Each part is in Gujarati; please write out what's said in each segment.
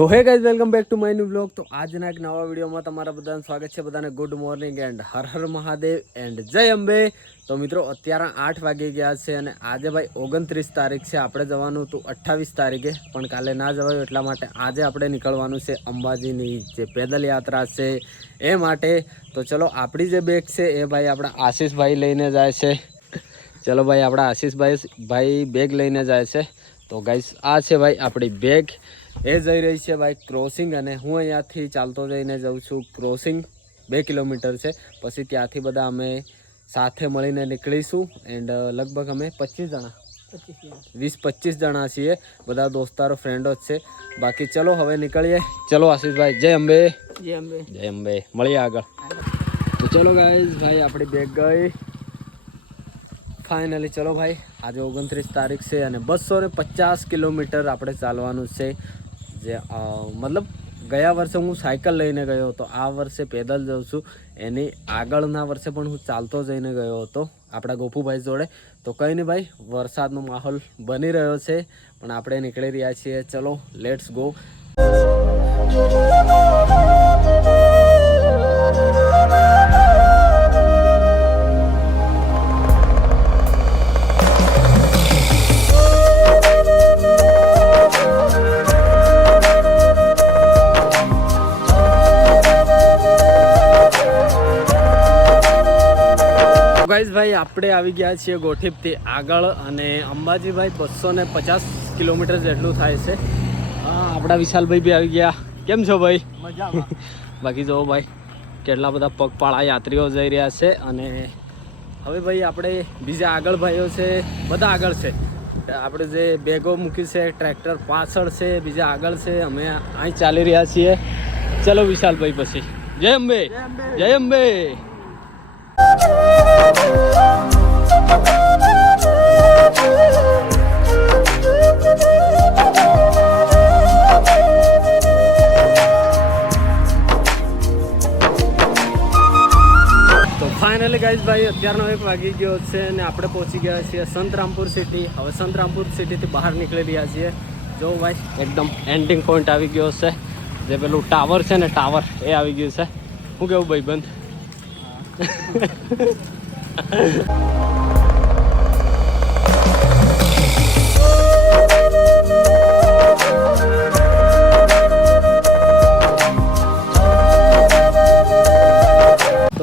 તો hey guys welcome back to my new blog. તો આજના એક નવા વિડીયોમાં તમારા બધાનું સ્વાગત છે। બધાને good morning and Har Har Mahadev and જય અંબે। તો મિત્રો અત્યારે 8 વાગી ગયા છે અને આજે ભાઈ 29 તારીખ છે। આપણે જવાનું હતું 28 તારીખે, પણ કાલે ના જવાયું, એટલા માટે આજે આપણે નીકળવાનું છે અંબાજીની જે પેદલ યાત્રા છે એ માટે। તો ચલો, આપણી જે બેગ છે એ ભાઈ આપણા આશીષભાઈ લઈને જાય છે। ચલો ભાઈ, આપણા આશીષભાઈ બેગ લઈને જાય છે। તો ગાઈસ આ છે ભાઈ આપણી બેગ, એ જઈ રહી છે ભાઈ ક્રોસિંગ, અને હું અહીંયાથી ચાલતો જઈને જાઉં છું ક્રોસિંગ। 2 કિલોમીટર છે, પછી ત્યાંથી બધા અમે સાથે મળીને નીકળીશું। એન્ડ લગભગ અમે 20-25 જણા છીએ, બધા દોસ્તારો ફ્રેન્ડો જ છે। બાકી ચલો હવે નીકળીએ। ચલો આશીષભાઈ, જય અંબે। જય અંબે। જય અંબે, મળીએ આગળ। તો ચલો ગાઈઝ, ભાઈ આપણી બેગ ગઈ ફાઇનલી। ચલો ભાઈ, આજે 29 તારીખ છે અને 250 કિલોમીટર આપણે ચાલવાનું છે। જે મતલબ ગયા વર્ષે હું સાયકલ લઈને ગયો હતો, આ વર્ષે પેદલ જાઉં છું। એની આગળના વર્ષે પણ હું ચાલતો જઈને ગયો હતો આપણા ગોપુભાઈ જોડે। તો કંઈ નહીં ભાઈ, વરસાદનો માહોલ બની રહ્યો છે, પણ આપણે નીકળી રહ્યા છીએ। ચલો લેટ્સ ગો। ગાઈઝ ભાઈ, આપણે આવી ગયા છીએ ગોઠીપથી આગળ, અને અંબાજી ભાઈ 250 કિલોમીટર જેટલું થાય છે। આપણા વિશાલભાઈ બી આવી ગયા। કેમ છો ભાઈ? મજામાં। બાકી જો ભાઈ, કેટલા બધા પગપાળા યાત્રીઓ જઈ રહ્યા છે। અને હવે ભાઈ આપણે બીજા આગળ ભાઈઓ છે, બધા આગળ છે। આપણે જે બેગો મૂકી છે, ટ્રેક્ટર પાછળ છે, બીજા આગળ છે, અમે અહીં ચાલી રહ્યા છીએ। ચલો વિશાલભાઈ, પછી જય અંબે। જય અંબે। ફાઇનલી ગાઈઝ ભાઈ, અત્યારનો 1 વાગી ગયો છે અને આપણે પહોંચી ગયા છીએ સંતરામપુર સિટી। હવે સંતરામપુર સિટીથી બહાર નીકળી રહ્યા છીએ। જો ભાઈ, એકદમ એન્ડિંગ પોઈન્ટ આવી ગયો છે, જે પેલું ટાવર છે ને, ટાવર એ આવી ગયું છે। શું કેવું ભાઈ બંધ?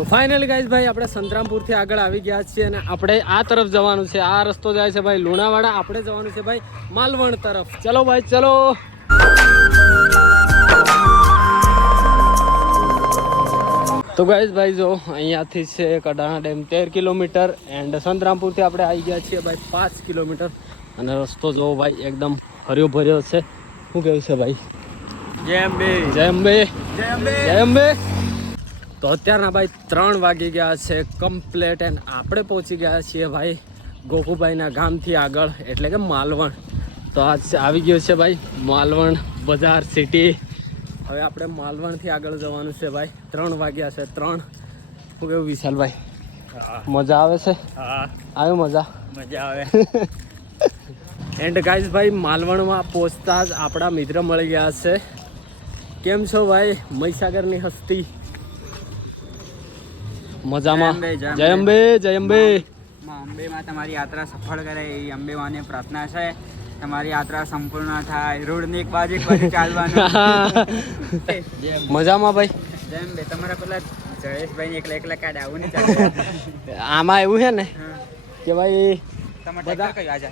ફાઇનલી ગાઈઝ ભાઈ, આપણે સંતરામપુરથી આગળ આવી ગયા છીએ અને આપણે આ તરફ જવાનું છે। આ રસ્તો જાય છે ભાઈ લુણાવાડા, આપણે જવાનું છે ભાઈ માલવણ તરફ। ચલો ભાઈ, ચલો। તો ગાઈઝ ભાઈ, જો અહીંયાથી છે કડાણા ડેમ 13 કિલોમીટર, એન્ડ સંતરામપુરથી આપણે આવી ગયા છીએ ભાઈ 5 કિલોમીટર। અને રસ્તો જો ભાઈ એકદમ હર્યો ભર્યો છે। શું કેવું છે ભાઈ? જય અંબે। જય અંબે। જય અંબે। જય અંબે। તો અત્યારના ભાઈ 3 વાગી ગયા છે કમ્પ્લેટ, એન્ડ આપણે પહોંચી ગયા છીએ ભાઈ ગોકુભાઈના ગામથી આગળ, એટલે કે માલવણ। તો આજ આવી ગયો છે ભાઈ માલવણ બજાર સિટી। હવે આપણે માલવણથી આગળ જવાનું છે ભાઈ। 3 વાગ્યા છે, 3। શું કેવું વિશાલભાઈ? મજા આવે છે? હા, આવ્યું મજા? મજા આવે। એન્ડ ગાઈઝ ભાઈ, માલવણમાં પહોંચતા જ આપણા મિત્ર મળી ગયા છે। કેમ છો ભાઈ મહીસાગરની હસ્તી? મજામાં? જય અંબે। જય અંબે। અંબેમાં તમારી યાત્રા સફળ કરે એવી અંબે માને પ્રાર્થના છે। તમારી યાત્રા સંપૂર્ણ થાય, રોડની એક બાજુ ચાલવાનું। મજામાં ભાઈ? જય અંબે। તમારા પેલા જયેશભાઈ એકલા કાઢ આવું નહીં ચાલે। આમાં એવું છે ને કે ભાઈ બધા કઈ આજે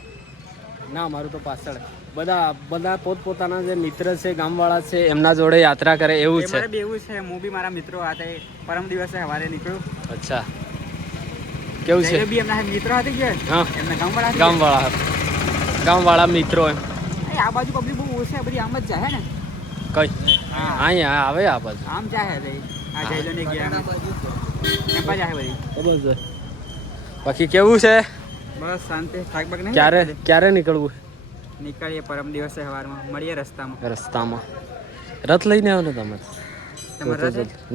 ના, મારું તો પાછળ બધા પોતપોતાના જે મિત્ર છે, ગામવાળા છે, એમના જોડે યાત્રા કરે એવું છે। મારે બી એવું છે। હું બી મારા મિત્રો હાથે પરમ દિવસે સવારે નીકળ્યું। અચ્છા, કેવું છે? બી એમના મિત્રો હાથે ગયા। હા, એમના ગામવાળા મિત્રો એમ। આ બાજુ પબ્લિક બહુ ઓછે, બધી આમ જ જાય ને? કઈ અહીંયા આવે આ બાજુ આમ જાય રે। આ જઈલો ને ગયા એમ પા જાય બધી ખબર છે। બાકી કેવું છે? બસ શાંતિ। થાક બાક નહીં? ક્યારે નીકળવું? નીકળીએ પરમ દિવસે સવારમાં, મળીએ રસ્તામાં। રથ લઈને આવો ને તમે?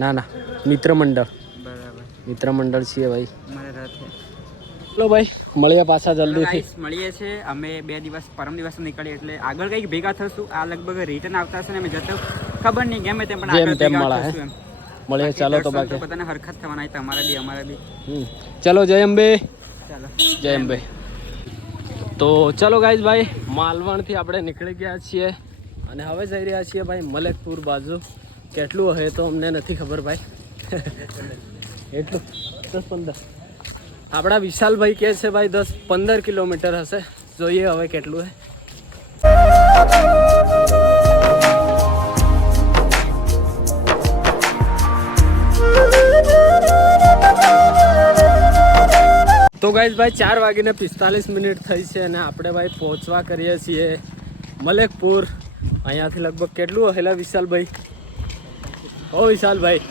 ના, મિત્ર મંડળ બરાબર। મિત્ર મંડળ છીએ ભાઈ। મારે રથ ચલો ભાઈ મળીએ પાછા જલ્દીથી. ગાઈસ મળીએ છે અમે 2 દિવસ પરમ દિવસ નીકળીએ એટલે આગળ કંઈક ભેગા થશું. આ લગભગ રિટર્ન આવતા હશે ને અમે જતો ખબર નહીં ગમે તેમ પણ આગળ તેમ ભેગા મળે થશું એમ. મળીએ. ચાલો તો બાકી બાકી બધાને હરખત થવાના હોય તમારે બી અમારે બી. ચલો જય અંબે. ચાલો જય અંબે. તો ચલો ગાઈઝ ભાઈ માલવણથી આપણે નીકળી ગયા છીએ અને હવે જઈ રહ્યા છીએ ભાઈ મલેકપુર બાજુ. કેટલું હે તો અમને નથી ખબર ભાઈ. એટલું 10-15 આપણા વિશાલભાઈ કહે છે ભાઈ 10-15 કિલોમીટર હશે. જોઈએ હવે કેટલું હે. તો ગાઈઝ ભાઈ 4:45 થઈ છે અને આપણે ભાઈ પહોંચવા કરીએ છીએ મલેકપુર. અહીંયાથી લગભગ કેટલું હહેલા વિશાલભાઈ? ઓ વિશાલભાઈ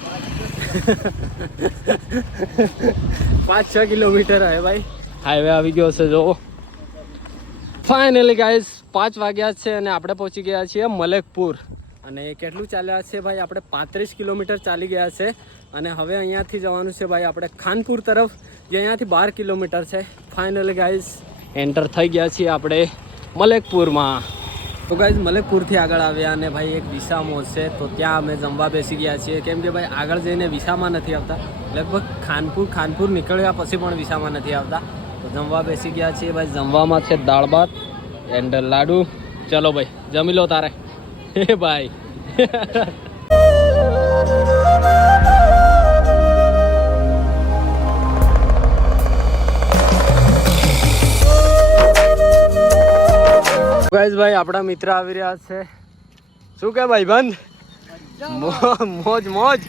5-6 કિલોમીટર હે ભાઈ. હાઈવે આવી ગયો છે જો. ફાઇનલી ગાઈઝ 5 વાગ્યા છે અને આપણે પહોંચી ગયા છીએ મલેકપુર. અને કેટલું ચાલ્યા છે ભાઈ? આપણે 35 કિલોમીટર ચાલી ગયા છે અને હવે અહીંયાથી જવાનું છે ભાઈ આપણે ખાનપુર તરફ, જે અહીંયાથી 12 કિલોમીટર છે. ફાઇનલી ગાઈઝ એન્ટર થઈ ગયા છીએ આપણે મલેકપુરમાં. તો ગાઈઝ મલેકપુરથી આગળ આવ્યા અને ભાઈ એક વિસામો છે તો ત્યાં અમે જમવા બેસી ગયા છીએ. કેમ કે ભાઈ આગળ જઈને વિસામાં નથી આવતા, લગભગ ખાનપુર નીકળ્યા પછી પણ વિસામાં નથી આવતા. તો જમવા બેસી ગયા છીએ ભાઈ. જમવામાં છે દાળ ભાત એન્ડ લાડુ. ચલો ભાઈ જમી લો તારે. હે ભાઈ ગાઈઝ ભાઈ આપણા મિત્ર આવી રહ્યા છે. શું કે ભાઈ બંધ મોજ મોજ.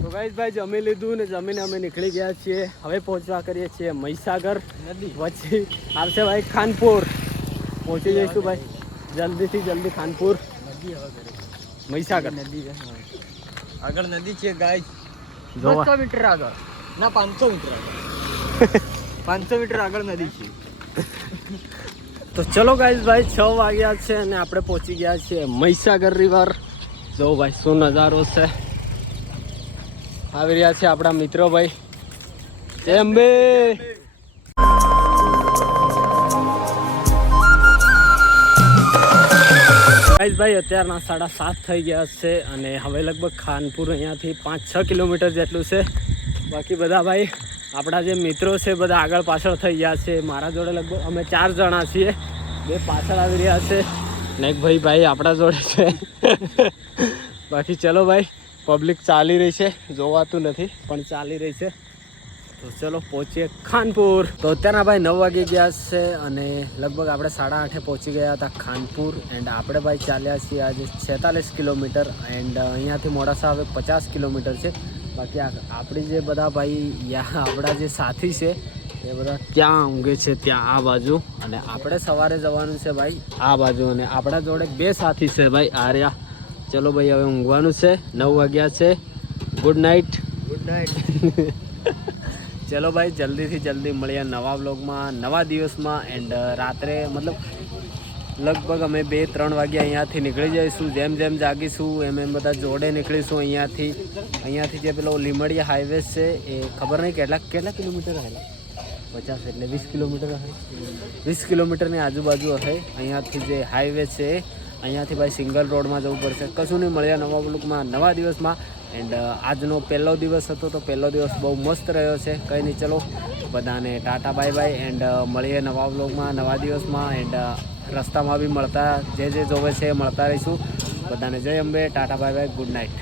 તો ગાઈઝ ભાઈ જમી લીધું ને જમીને અમે નીકળી ગયા છીએ. હવે પહોંચવા કરીએ છીએ મહીસાગર નદી. પછી આવશે ભાઈ ખાનપુર. પહોંચી જઈશું ભાઈ જલ્દીથી જલ્દી ખાનપુર. મહીસાગર નદી આગળ નદી છે ગાઈસ. 200 મીટર આગળ ના 500 મીટર આગળ 500 મીટર આગળ નદી છે. તો ચલો ગાઈઝ ભાઈ 6 વાગ્યા છે અને આપણે પહોંચી ગયા છીએ મહીસાગર રિવર. જો ભાઈ શું નજારો છે. આવી રહ્યા છે આપણા મિત્રો ભાઈ. જય અંબે. ગાઈઝ ભાઈ અત્યારના 7:30 થઈ ગયા છે અને હવે લગભગ ખાનપુર અહીંયાથી 5-6 કિલોમીટર જેટલું છે. બાકી બધા ભાઈ આપણા જે મિત્રો છે બધા આગળ પાછળ થઈ ગયા છે. મારા જોડે લગભગ અમે 4 જણા છીએ. 2 પાછળ આવી રહ્યા છે ને એક ભાઈ આપણા જોડે છે. બાકી ચલો ભાઈ પબ્લિક ચાલી રહી છે, જોવાતું નથી પણ ચાલી રહી છે. તો ચલો પહોંચીએ ખાનપુર. તો અત્યારના ભાઈ 9 વાગી ગયા છે અને લગભગ આપણે 8:30 પહોંચી ગયા હતા ખાનપુર. એન્ડ આપણે ભાઈ ચાલ્યા છીએ આજે 46 કિલોમીટર એન્ડ અહીંયાથી મોડાસા હવે 50 કિલોમીટર છે. બાકી આપણી જે બધા ભાઈ આપણા જે સાથી છે એ બધા ત્યાં ઊંઘે છે, ત્યાં આ બાજુ. અને આપણે સવારે જવાનું છે ભાઈ આ બાજુ. અને આપણા જોડે 2 સાથી છે ભાઈ આર્યા. ચલો ભાઈ હવે ઊંઘવાનું છે. 9 વાગ્યા છે. Good night. Good night. ચલો ભાઈ જલ્દીથી જલ્દી મળીએ નવા વ્લોગમાં, નવા દિવસમાં. એન્ડ રાત્રે મતલબ લગભગ અમે 2-3 વાગ્યા અહીંયાથી નીકળી જઈશું. જેમ જેમ જાગીશું એમ બધા જોડે નીકળીશું અહીંયાથી જે પેલો લીમડિયા હાઈવે છે એ ખબર નહીં કેટલા કિલોમીટર હશે. 50 એટલે 20 કિલોમીટર હશે. 20 કિલોમીટરની આજુબાજુ હશે અહીંયાથી જે હાઈવે છે. અહીંયાથી ભાઈ સિંગલ રોડમાં જવું પડશે. કશું નહીં, મળ્યા નવા વ્લોગમાં નવા દિવસમાં. એન્ડ આજનો પહેલો દિવસ હતો તો પહેલો દિવસ બહુ મસ્ત રહ્યો છે. કંઈ નહીં, ચલો બધાને ટાટા બાય બાય. એન્ડ મળીએ નવા વ્લોગમાં નવા દિવસમાં. એન્ડ રસ્તામાં બી મળતા જે જોવે છે એ મળતા રહીશું. બધાને જય Ambe. Tata bye bye. Good night.